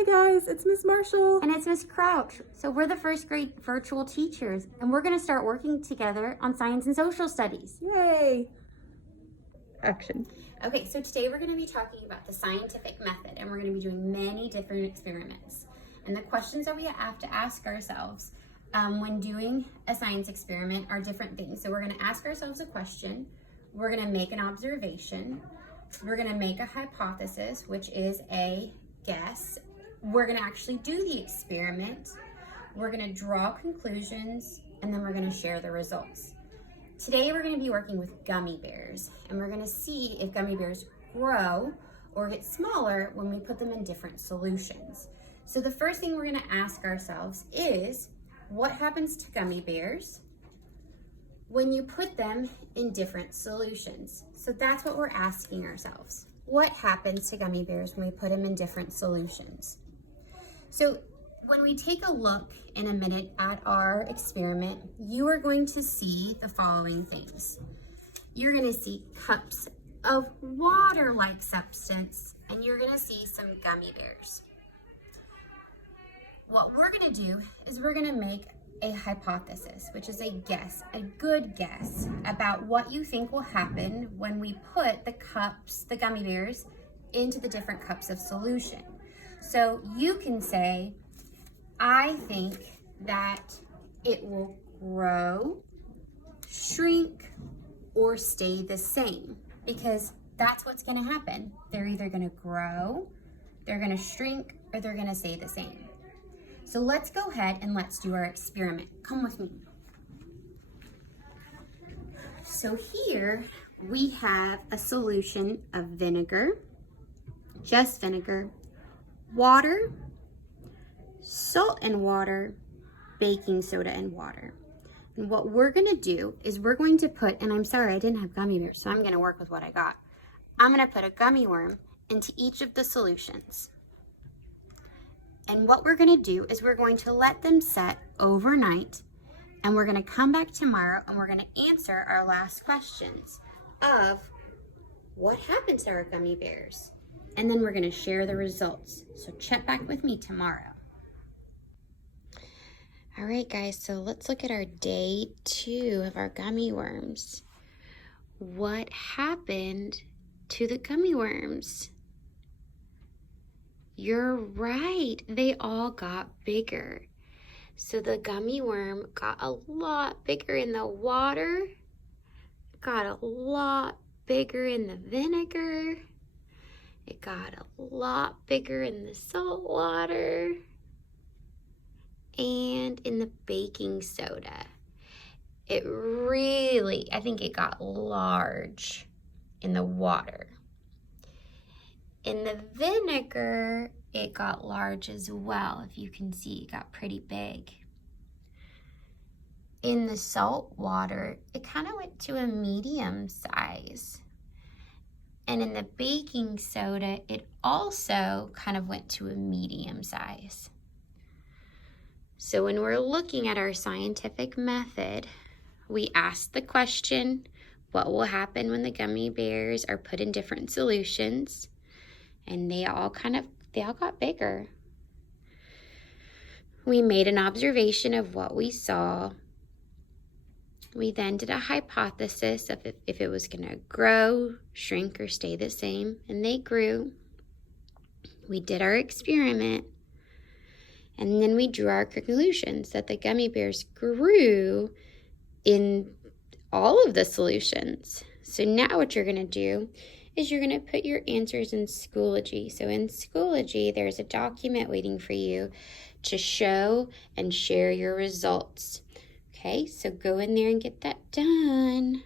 Hey guys, it's Miss Marshall. And it's Miss Crouch. So we're the first grade virtual teachers, and we're going to start working together on science and social studies. Yay. Action. Okay, so today we're going to be talking about the scientific method, and we're going to be doing many different experiments. And the questions that we have to ask ourselves when doing a science experiment are different things. So we're going to ask ourselves a question, we're going to make an observation, we're going to make a hypothesis, which is a guess. We're going to actually do the experiment, we're going to draw conclusions, and then we're going to share the results. Today we're going to be working with gummy bears, and we're going to see if gummy bears grow or get smaller when we put them in different solutions. So the first thing we're going to ask ourselves is, what happens to gummy bears when you put them in different solutions? So that's what we're asking ourselves. What happens to gummy bears when we put them in different solutions? So when we take a look in a minute at our experiment, you are going to see the following things. You're going to see cups of water-like substance, and you're going to see some gummy bears. What we're going to do is we're going to make a hypothesis, which is a guess, a good guess about what you think will happen when we put the gummy bears, into the different cups of solution. So you can say, I think that it will grow, shrink, or stay the same, because that's what's going to happen. They're either going to grow, they're going to shrink, or they're going to stay the same. So let's go ahead and let's do our experiment. Come with me. So here we have a solution of vinegar, just vinegar, water, salt and water, baking soda and water. And what we're gonna do is we're going to put, and I'm sorry I didn't have gummy bears, so I'm gonna work with what I got. I'm gonna put a gummy worm into each of the solutions. And what we're gonna do is we're going to let them set overnight, and we're gonna come back tomorrow and we're gonna answer our last questions of what happened to our gummy bears. And then we're gonna share the results. So check back with me tomorrow. All right, guys, so let's look at our day 2 of our gummy worms. What happened to the gummy worms? You're right, they all got bigger. So the gummy worm got a lot bigger in the water, got a lot bigger in the vinegar, it got a lot bigger in the salt water, and in the baking soda. I think it got large in the water. In the vinegar, it got large as well. If you can see, it got pretty big. In the salt water, it kind of went to a medium size. And in the baking soda, it also kind of went to a medium size. So when we're looking at our scientific method, we ask the question, what will happen when the gummy bears are put in different solutions? And they all got bigger. We made an observation of what we saw. We then did a hypothesis of if it was going to grow, shrink, or stay the same, and they grew. We did our experiment, and then we drew our conclusions that the gummy bears grew in all of the solutions. So now what you're going to do is you're going to put your answers in Schoology. So in Schoology, there's a document waiting for you to show and share your results. Okay, so go in there and get that done.